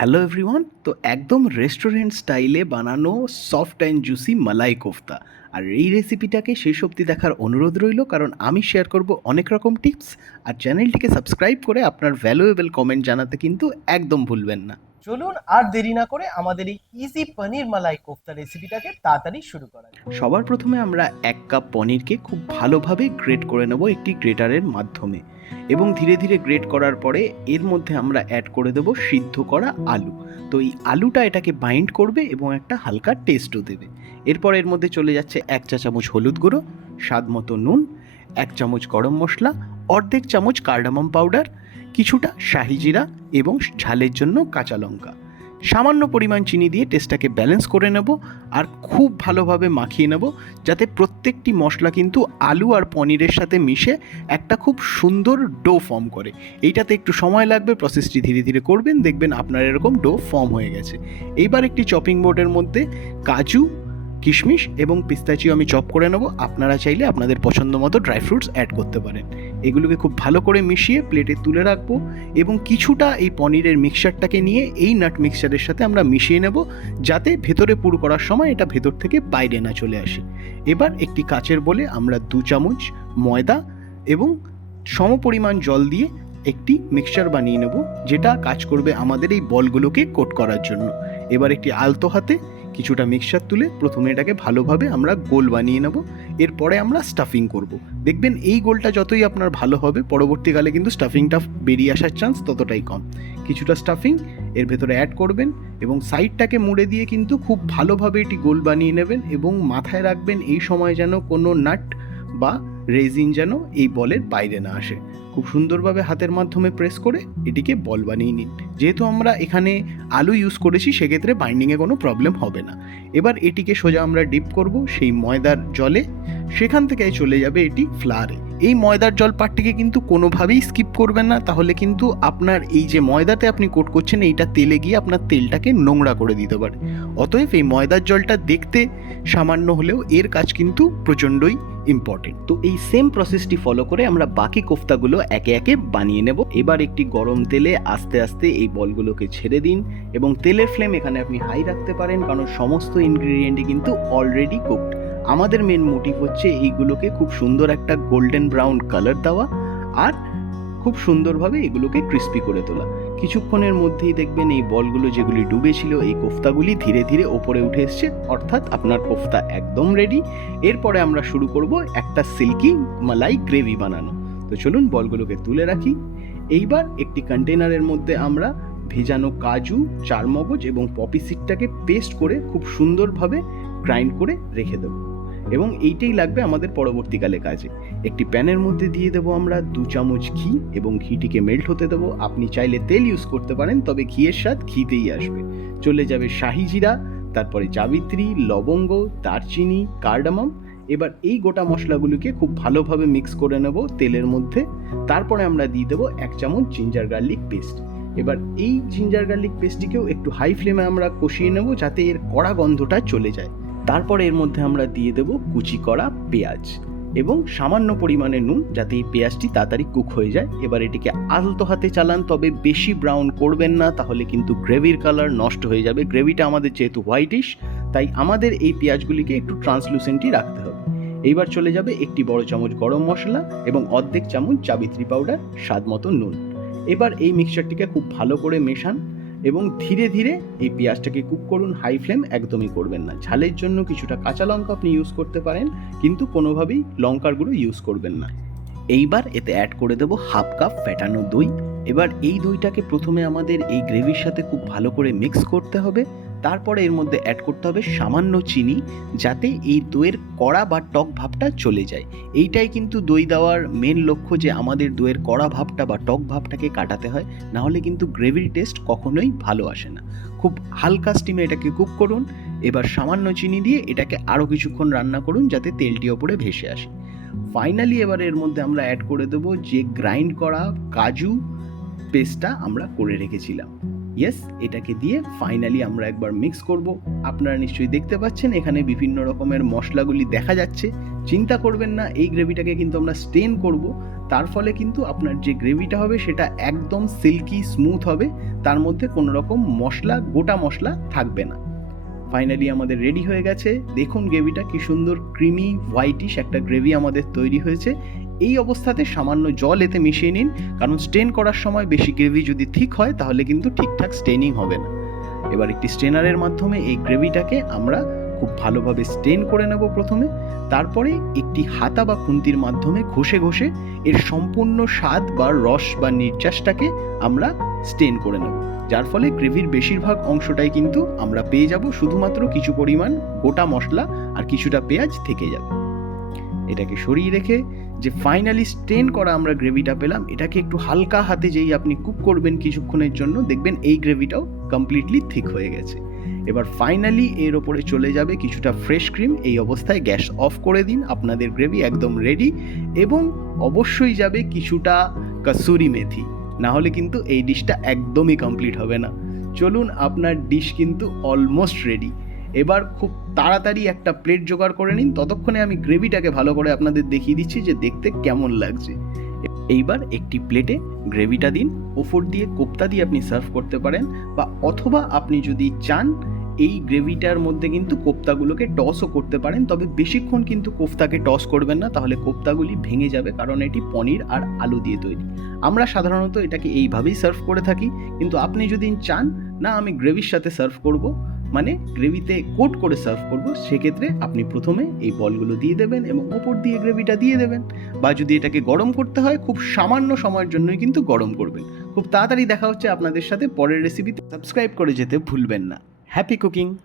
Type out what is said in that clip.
Hello everyone, তো একদম restaurant স্টাইলে বানানো soft and juicy malai kofta. আর এই রেসিপিটাকে শেষ অবধি দেখার অনুরোধ রইল, কারণ আমি শেয়ার করব অনেক রকম টিপস, আর চ্যানেলটিকে সাবস্ক্রাইব করে আপনার ভ্যালুয়েবল কমেন্ট জানাতে কিন্তু একদম ভুলবেন না। চলুন আর দেরি না করে আমাদের এই ইজি পনির মালাই কোফতা রেসিপিটাকে তাড়াতাড়ি শুরু করা সবার প্রথমে আমরা এক কাপ পনিরকে খুব ভালোভাবে গ্রেট করে নেব একটি গ্রেটারের মাধ্যমে এবং ধীরে ধীরে গ্রেট করার পরে এর মধ্যে আমরা অ্যাড করে দেব সিদ্ধ করা আলু। তো এই আলুটা এটাকে বাইন্ড করবে এবং একটা হালকা টেস্টও দেবে। এরপর এর মধ্যে চলে যাচ্ছে এক চা চামচ হলুদ গুঁড়ো, স্বাদ মতো নুন, এক চামচ গরম মশলা, অর্ধেক চামচ কার্ডামাম পাউডার কিছুটা শাহি জিরা এবং ঝালের জন্য কাঁচা লঙ্কা। সামান্য পরিমাণ চিনি দিয়ে টেস্টটাকে ব্যালেন্স করে নেব আর খুব ভালোভাবে মাখিয়ে নেব যাতে প্রত্যেকটি মশলা কিন্তু আলু আর পনিরের সাথে মিশে একটা খুব সুন্দর ডো ফর্ম করে। এইটাতে একটু সময় লাগবে প্রসেসটি ধীরে ধীরে করবেন, দেখবেন আপনার এরকম ডো ফর্ম হয়ে গেছে। এইবার একটি চপিং বোর্ডের মধ্যে কাজু কিশমিশ এবং পিস্তাচিও আমি চপ করে নেব। আপনারা চাইলে আপনাদের পছন্দ মতো ড্রাই ফ্রুটস অ্যাড করতে পারেন। এগুলোকে খুব ভালো করে মিশিয়ে প্লেটে তুলে রাখব এবং কিছুটা এই পনিরের মিক্সচারটাকে নিয়ে এই নাট মিক্সচারের সাথে আমরা মিশিয়ে নেব যাতে ভেতরে পুর করার সময় এটা ভেতর থেকে বাইরে না চলে আসে। এবার একটি কাচের বলে আমরা দু চামচ ময়দা এবং সমপরিমাণ জল দিয়ে একটি মিক্সচার বানিয়ে নেব যেটা কাজ করবে আমাদের এই বলগুলোকে কোট করার জন্য। এবার একটি আলতো হাতে কিছুটা মিক্সচার তুলে প্রথমে এটাকে ভালোভাবে আমরা গোল বানিয়ে নেব। এরপরে আমরা স্টাফিং করব। দেখবেন এই গোলটা যতই আপনার ভালো হবে, পরবর্তীকালে কিন্তু স্টাফিংটা বেরিয়ে আসার চান্স ততটাই কম। কিছুটা স্টাফিং এর ভেতরে অ্যাড করবেন এবং সাইডটাকে মুড়ে দিয়ে কিন্তু খুব ভালোভাবে এটি গোল বানিয়ে নেবেন এবং মাথায় রাখবেন এই সময় যেন কোনো নাট বা রেজিন যেন এই বলের বাইরে না আসে। খুব সুন্দরভাবে হাতের মাধ্যমে প্রেস করে এটিকে বল বানিয়ে নিন। যেহেতু আমরা এখানে আলু ইউজ করেছি, সেক্ষেত্রে বাইন্ডিংয়ে কোনো প্রবলেম হবে না। এবার এটিকে সোজা আমরা ডিপ করব সেই ময়দার জলে। সেখান থেকে চলে যাবে এটি ফ্লারে এই ময়দার জল পাটটিকে কিন্তু কোনোভাবেই স্কিপ করবেন না। তাহলে কিন্তু আপনার এই যে ময়দাতে আপনি কোট করছেন, এইটা তেলে গিয়ে আপনার তেলটাকে নোংরা করে দিতে পারে। অতএব এই ময়দার জলটা দেখতে সামান্য হলেও এর কাজ কিন্তু প্রচণ্ডই ইম্পর্টেন্ট তো এই সেম প্রসেসটি ফলো করে আমরা বাকি কোফতাগুলো একে একে বানিয়ে নেব। এবার একটি গরম তেলে আস্তে আস্তে এই বলগুলোকে ছেড়ে দিন এবং তেলের ফ্লেম এখানে আপনি হাই রাখতে পারেন, কারণ সমস্ত ইনগ্রিডিয়েন্টই কিন্তু অলরেডি কুকড আমাদের মেন মোটিভ হচ্ছে এইগুলোকে খুব সুন্দর একটা গোল্ডেন ব্রাউন কালার দেওয়া আর খুব সুন্দরভাবে এগুলোকে ক্রিস্পি করে তোলা। কিছুক্ষণের মধ্যেই দেখবেন এই বলগুলো যেগুলি ডুবেছিল, এই কোফতাগুলি ধীরে ধীরে ওপরে উঠে এসছে। অর্থাৎ আপনার কোফতা একদম রেডি এরপরে আমরা শুরু করব একটা সিল্কি মালাই গ্রেভি বানানো। তো চলুন বলগুলোকে তুলে রাখি। এইবার একটি কন্টেনারের মধ্যে আমরা ভেজানো কাজু, চারমগজ এবং পপি সিডটাকে পেস্ট করে খুব সুন্দরভাবে গ্রাইন্ড করে রেখে দেবো। এবং এইটাই লাগবে আমাদের পরবর্তীকালে কাজে। একটি প্যানের মধ্যে দিয়ে দেবো আমরা দু চামচ ঘি এবং ঘিটিকে মেল্ট হতে দেবো। আপনি চাইলে তেল ইউজ করতে পারেন, তবে ঘিয়ের স্বাদ ঘিতেই আসবে। চলে যাবে শাহি জিরা, তারপরে জাবিত্রী, লবঙ্গ, দারচিনি, কার্ডামাম। এবার এই গোটা মশলাগুলিকে খুব ভালোভাবে মিক্স করে নেব তেলের মধ্যে। তারপরে আমরা দিয়ে দেবো এক চামচ জিঞ্জার গার্লিক পেস্ট। এবার এই জিঞ্জার গার্লিক পেস্টটিকেও একটু হাই ফ্লেমে আমরা কষিয়ে নেব যাতে এর কড়া গন্ধটা চলে যায়। তারপরে এর মধ্যে আমরা দিয়ে দেবো কুচি করা পেঁয়াজ এবং সামান্য পরিমাণে নুন যাতে এই পেঁয়াজটি তাড়াতাড়ি কুক হয়ে যায়। এবার এটিকে আলতো হাতে চালান, তবে বেশি ব্রাউন করবেন না, তাহলে কিন্তু গ্রেভির কালার নষ্ট হয়ে যাবে। গ্রেভিটা আমাদের যেহেতু হোয়াইটিশ তাই আমাদের এই পেঁয়াজগুলিকে একটু ট্রান্সলুসেন্টই রাখতে হবে। এইবার চলে যাবে একটি বড় চামচ গরম মশলা এবং অর্ধেক চামচ চাবিত্রী পাউডার স্বাদ মতো নুন। এবার এই মিক্সচারটিকে খুব ভালো করে মেশান। এবং ধীরে ধীরে এই পেঁয়াজটাকে কুক করুন হাই ফ্লেম একদমই করবেন না। ঝালের জন্য কিছুটা কাঁচা লঙ্কা আপনি ইউজ করতে পারেন, কিন্তু কোনোভাবেই লঙ্কার গুঁড়ো ইউজ করবেন না। এইবার এতে অ্যাড করে দেবো হাফ কাপ ফ্যাটানো দই। এবার এই দইটাকে প্রথমে আমাদের এই গ্রেভির সাথে খুব ভালো করে মিক্স করতে হবে। তারপরে এর মধ্যে অ্যাড করতে হবে সামান্য চিনি যাতে এই দইয়ের কড়া বা টক ভাবটা চলে যায়। এইটাই কিন্তু দই দেওয়ার মেন লক্ষ্য যে আমাদের দইয়ের কড়া ভাবটা বা টক ভাবটাকে কাটাতে হয় না হলে কিন্তু গ্রেভির টেস্ট কখনোই ভালো আসে না। খুব হালকা স্টিমে এটাকে কুক করুন, এবার সামান্য চিনি দিয়ে এটাকে আরও কিছুক্ষণ রান্না করুন যাতে তেলটি ওপরে ভেসে আসে। ফাইনালি এবার এর মধ্যে আমরা অ্যাড করে দেবো যে গ্রাইন্ড করা কাজু পেস্টটা আমরা করে রেখেছিলাম। ইয়েস এটাকে দিয়ে ফাইনালি আমরা একবার মিক্স করব। আপনারা নিশ্চয়ই দেখতে পাচ্ছেন, এখানে বিভিন্ন রকমের মশলাগুলি দেখা যাচ্ছে। চিন্তা করবেন না, এই গ্রেভিটাকে কিন্তু আমরা স্টেন করব। তার ফলে কিন্তু আপনার যে গ্রেভিটা হবে, সেটা একদম সিল্কি স্মুথ হবে। তার মধ্যে কোনো রকম মশলা, গোটা মশলা থাকবে না। ফাইনালি আমাদের রেডি হয়ে গেছে। দেখুন গ্রেভিটা কি সুন্দর ক্রিমি হোয়াইটিশ একটা গ্রেভি আমাদের তৈরি হয়েছে। এই অবস্থাতে সামান্য জল এতে মিশিয়ে নিন, কারণ স্টেন করার সময় বেশি গ্রেভি যদি ঠিক হয়, তাহলে কিন্তু ঠিকঠাক স্টেনিং হবে না। এবার একটি স্টেনারের মাধ্যমে এই গ্রেভিটাকে আমরা খুব ভালোভাবে স্টেন করে নেব প্রথমে, তারপরে একটি হাতা বা খুন্তির মাধ্যমে ঘষে ঘষে এর সম্পূর্ণ স্বাদ বা রস বা নির্যাসটাকে আমরা স্টেন করে নেব। যার ফলে গ্রেভির বেশিরভাগ অংশটাই কিন্তু আমরা পেয়ে যাব, শুধুমাত্র কিছু পরিমাণ গোটা মশলা আর কিছুটা পেঁয়াজ থেকে যাবে। এটাকে সরিয়ে রেখে যে ফাইনালি স্টেন করা আমরা গ্রেভিটা পেলাম, এটাকে একটু হালকা হাতে যেই আপনি কুক করবেন কিছুক্ষণের জন্য, দেখবেন এই গ্রেভিটাও কমপ্লিটলি ঠিক হয়ে গেছে। এবার ফাইনালি এর ওপরে চলে যাবে কিছুটা ফ্রেশ ক্রিম এই অবস্থায় গ্যাস অফ করে দিন, আপনাদের গ্রেভি একদম রেডি এবং অবশ্যই যাবে কিছুটা কাসুরি মেথি। না হলে কিন্তু এই ডিশটা একদমই কমপ্লিট হবে না। চলুন আপনার ডিশ কিন্তু অলমোস্ট রেডি এবার খুব তাড়াতাড়ি একটা প্লেট জোগাড় করে নিন। ততক্ষণে আমি গ্রেভিটাকে ভালো করে আপনাদের দেখিয়ে দিচ্ছি যে দেখতে কেমন লাগছে। এইবার একটি প্লেটে গ্রেভিটা দিন। ওপর দিয়ে কোপ্তা দিয়ে আপনি সার্ভ করতে পারেন বা অথবা আপনি যদি চান, এই গ্রেভিটার মধ্যে কিন্তু কোপ্তাগুলোকে টসও করতে পারেন। তবে বেশিক্ষণ কিন্তু কোফতাকে টস করবেন না। তাহলে কোপ্তাগুলি ভেঙে যাবে কারণ এটি পনির আর আলু দিয়ে তৈরি। আমরা সাধারণত এটাকে এইভাবেই সার্ভ করে থাকি। কিন্তু আপনি যদি চান, না, আমি গ্রেভির সাথে সার্ভ করব। মানে গ্রেভিতে কোট করে সার্ভ করব, সেক্ষেত্রে আপনি প্রথমে এই বলগুলো দিয়ে দেবেন এবং ওপর দিয়ে গ্রেভিটা দিয়ে দেবেন। বা যদি এটাকে গরম করতে হয়, খুব সামান্য সময়ের জন্যই কিন্তু গরম করবেন। খুব তাড়াতাড়ি দেখা হচ্ছে আপনাদের সাথে পরের রেসিপিতে সাবস্ক্রাইব করে যেতে ভুলবেন না। Happy cooking